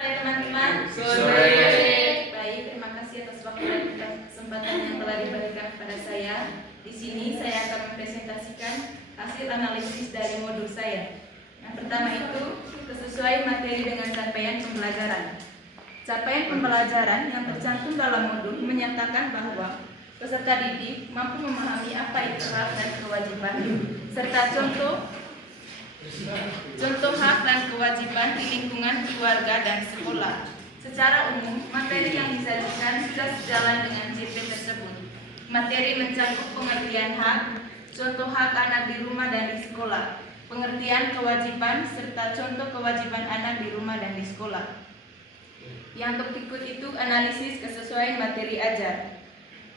Teman-teman, Sore. baik, terima kasih atas waktu dan kesempatan yang telah diberikan kepada saya. Di sini saya akan mempresentasikan hasil analisis dari modul saya. Yang pertama itu kesesuaian materi dengan capaian pembelajaran. Capaian pembelajaran yang tercantum dalam modul menyatakan bahwa peserta didik mampu memahami apa itu hak dan kewajiban, serta contoh hak dan kewajiban di lingkungan keluarga dan sekolah. Secara umum, materi yang disajikan sudah sejalan dengan CP tersebut. Materi mencakup pengertian hak, contoh hak anak di rumah dan di sekolah, pengertian kewajiban, serta contoh kewajiban anak di rumah dan di sekolah. Yang berikut itu analisis kesesuaian materi ajar.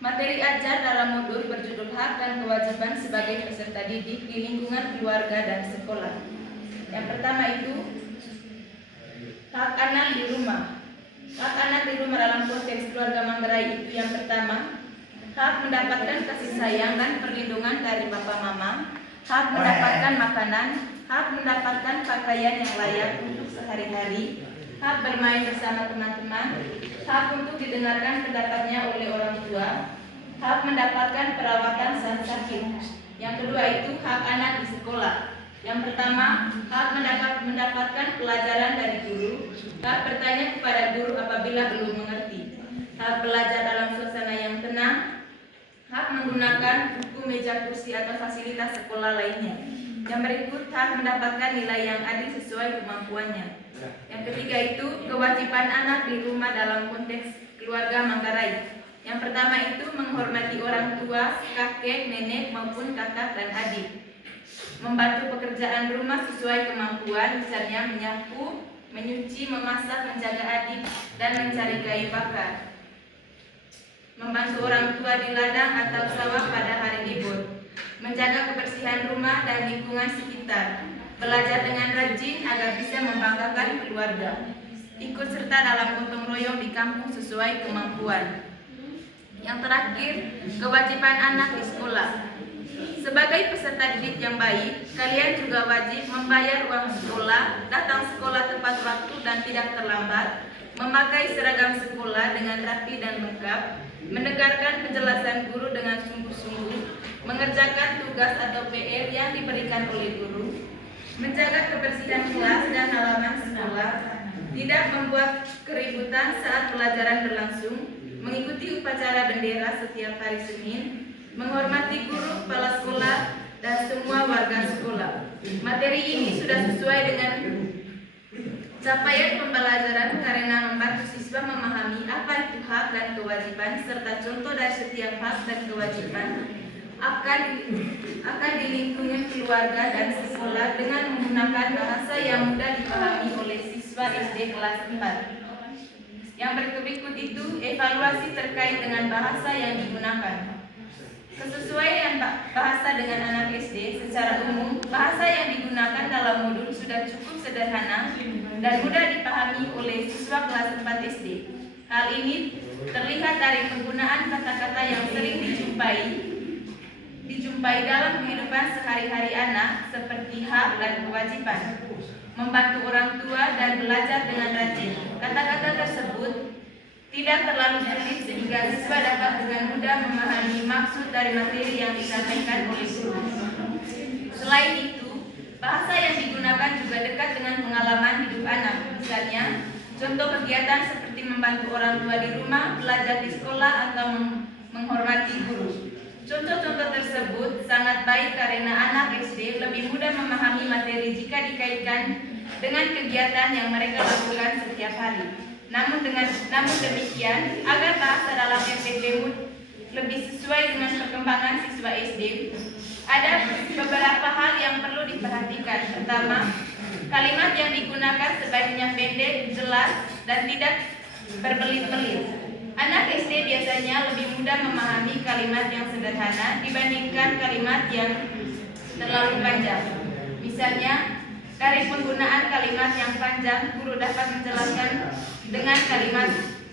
Materi ajar dalam modul berjudul hak dan kewajiban sebagai peserta didik di lingkungan keluarga dan sekolah. Yang pertama itu hak anak di rumah. Hak anak di rumah dalam konteks keluarga Manggarai itu yang pertama, hak mendapatkan kasih sayang dan perlindungan dari bapak mama, hak mendapatkan makanan, hak mendapatkan pakaian yang layak untuk sehari-hari, hak bermain bersama teman-teman, hak untuk didengarkan pendapatnya oleh orang tua, hak mendapatkan perawatan saat sakit. Yang kedua itu hak anak di sekolah. Yang pertama, hak mendapatkan pelajaran dari guru, hak bertanya kepada guru apabila belum mengerti, hak belajar dalam suasana yang tenang, hak menggunakan buku, meja, kursi atau fasilitas sekolah lainnya. Yang berikut, hak mendapatkan nilai yang adil sesuai kemampuannya. Yang ketiga itu kewajiban anak di rumah dalam konteks keluarga Manggarai. Yang pertama itu menghormati orang tua, kakek, nenek maupun kakak dan adik. Membantu pekerjaan rumah sesuai kemampuan, misalnya menyapu, menyuci, memasak, menjaga adik, dan mencari kayu bakar. Membantu orang tua di ladang atau sawah pada hari libur. Menjaga kebersihan rumah dan lingkungan sekitar. Belajar dengan rajin agar bisa membanggakan keluarga. Ikut serta dalam gotong royong di kampung sesuai kemampuan. Yang terakhir, kewajiban anak di sekolah. Sebagai peserta didik yang baik, kalian juga wajib membayar uang sekolah, datang sekolah tepat waktu dan tidak terlambat, memakai seragam sekolah dengan rapi dan lengkap, mendengarkan penjelasan guru dengan sungguh-sungguh, mengerjakan tugas atau PR yang diberikan oleh guru, menjaga kebersihan kelas dan halaman sekolah, tidak membuat keributan saat pelajaran berlangsung, mengikuti upacara bendera setiap hari Senin, menghormati guru, kepala sekolah, dan semua warga sekolah. Materi ini sudah sesuai dengan capaian pembelajaran karena membantu siswa memahami apa itu hak dan kewajiban serta contoh dari setiap hak dan kewajiban akan di lingkungan keluarga dan sekolah dengan menggunakan bahasa yang mudah dipahami oleh siswa SD kelas 4. Yang berikut itu evaluasi terkait dengan bahasa yang digunakan. Kesesuaian bahasa dengan anak SD. Secara umum, bahasa yang digunakan dalam modul sudah cukup sederhana dan mudah dipahami oleh siswa kelas 4 SD. Hal ini terlihat dari penggunaan kata-kata yang sering dijumpai dalam kehidupan sehari-hari anak seperti hak dan kewajiban, membantu orang tua dan belajar dengan rajin. Kata-kata tersebut tidak terlalu sulit sehingga siswa dapat dengan mudah memahami maksud dari materi yang disampaikan oleh guru. Selain itu, bahasa yang digunakan juga dekat dengan pengalaman hidup anak. Misalnya, contoh kegiatan seperti membantu orang tua di rumah, belajar di sekolah, atau menghormati guru. Contoh-contoh tersebut sangat baik karena anak SD lebih mudah memahami materi jika dikaitkan dengan kegiatan yang mereka lakukan setiap hari. Namun demikian, agar bahasa dalam MPT lebih sesuai dengan perkembangan siswa SD, ada beberapa hal yang perlu diperhatikan. Pertama, kalimat yang digunakan sebaiknya pendek, jelas, dan tidak berbelit-belit. Anak SD biasanya lebih mudah memahami kalimat yang sederhana dibandingkan kalimat yang terlalu panjang. Misalnya, dari penggunaan kalimat yang panjang, guru dapat menjelaskan dengan kalimat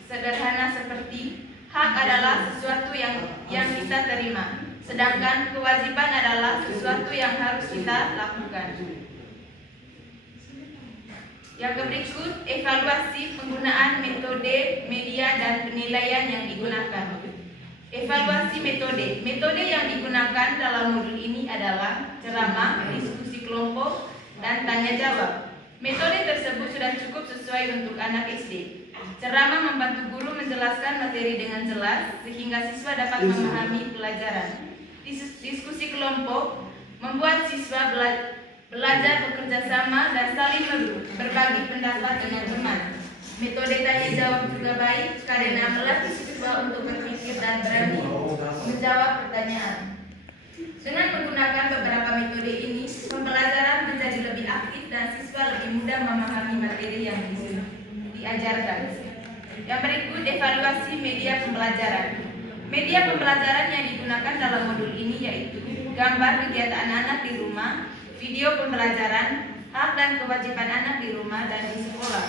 sederhana seperti hak adalah sesuatu yang kita terima, sedangkan kewajiban adalah sesuatu yang harus kita lakukan. Yang berikut, evaluasi penggunaan metode, media, dan penilaian yang digunakan. Evaluasi metode. Metode yang digunakan dalam modul ini adalah ceramah, diskusi kelompok, dan tanya jawab. Metode tersebut sudah cukup sesuai untuk anak SD. Ceramah membantu guru menjelaskan materi dengan jelas sehingga siswa dapat memahami pelajaran. Diskusi kelompok membuat siswa belajar bekerja sama dan saling berbagi pendapat dengan teman. Metode tanya jawab juga baik karena melatih siswa untuk berpikir dan berani menjawab pertanyaan. Dengan menggunakan beberapa metode ini, pembelajaran menjadi lebih aktif dan siswa lebih mudah memahami materi yang diajarkan. Yang berikut, evaluasi media pembelajaran. Media pembelajaran yang digunakan dalam modul ini yaitu gambar kegiatan anak di rumah, video pembelajaran, hak dan kewajiban anak di rumah dan di sekolah,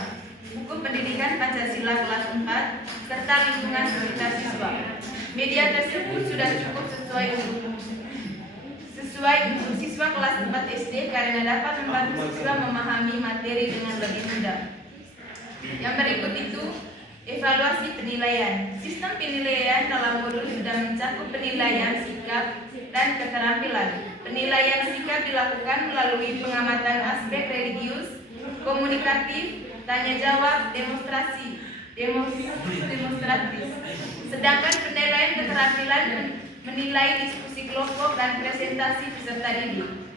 buku pendidikan Pancasila kelas 4, serta lingkungan sekitar siswa. Media tersebut sudah cukup sesuai untuk siswa kelas 4 SD karena dapat membantu siswa memahami materi dengan lebih mudah. Yang berikut itu, evaluasi penilaian. Sistem penilaian dalam modul sudah mencakup penilaian sikap dan keterampilan. Penilaian sikap dilakukan melalui pengamatan aspek religius, komunikatif, tanya jawab, demonstratif. Sedangkan penilaian keterampilan menilai diskusi kelompok dan presentasi peserta didik.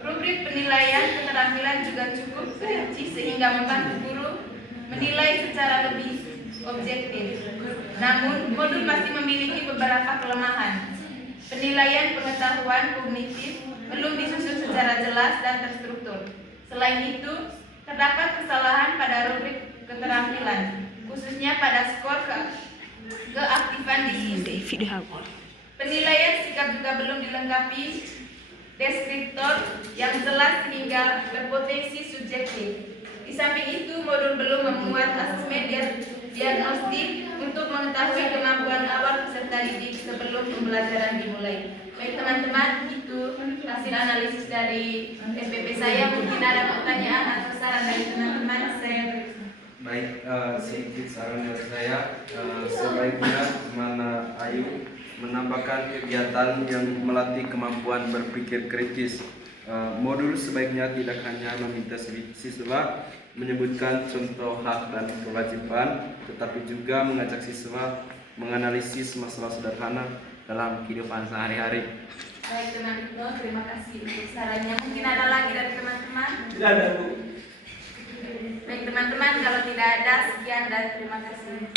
Rubrik penilaian keterampilan juga cukup rinci sehingga membantu guru menilai secara lebih objektif. Namun, modul masih memiliki beberapa kelemahan. Penilaian pengetahuan kognitif belum disusun secara jelas dan terstruktur. Selain itu, terdapat kesalahan pada rubrik keterampilan, khususnya pada skor keaktifan diskusi. Penilaian sikap juga belum dilengkapi deskriptor yang jelas sehingga berpotensi subjektif. Di samping itu, modul belum memuat asesmen diagnostik untuk mengetahui kemampuan awal peserta didik sebelum pembelajaran dimulai. Baik teman-teman, itu hasil analisis dari SPP saya. Mungkin ada pertanyaan atau saran dari teman-teman. Baik, sedikit saran dari saya. Sebaiknya mana Ayu menambahkan kegiatan yang melatih kemampuan berpikir kritis. Modul sebaiknya tidak hanya meminta siswa menyebutkan contoh hak dan kewajiban, tetapi juga mengajak siswa menganalisis masalah sederhana dalam kehidupan sehari-hari. Baik teman-teman, terima kasih untuk sarannya. Mungkin ada lagi dari teman-teman? Tidak ada, Bu. Baik teman-teman, kalau tidak ada, sekian dan terima kasih.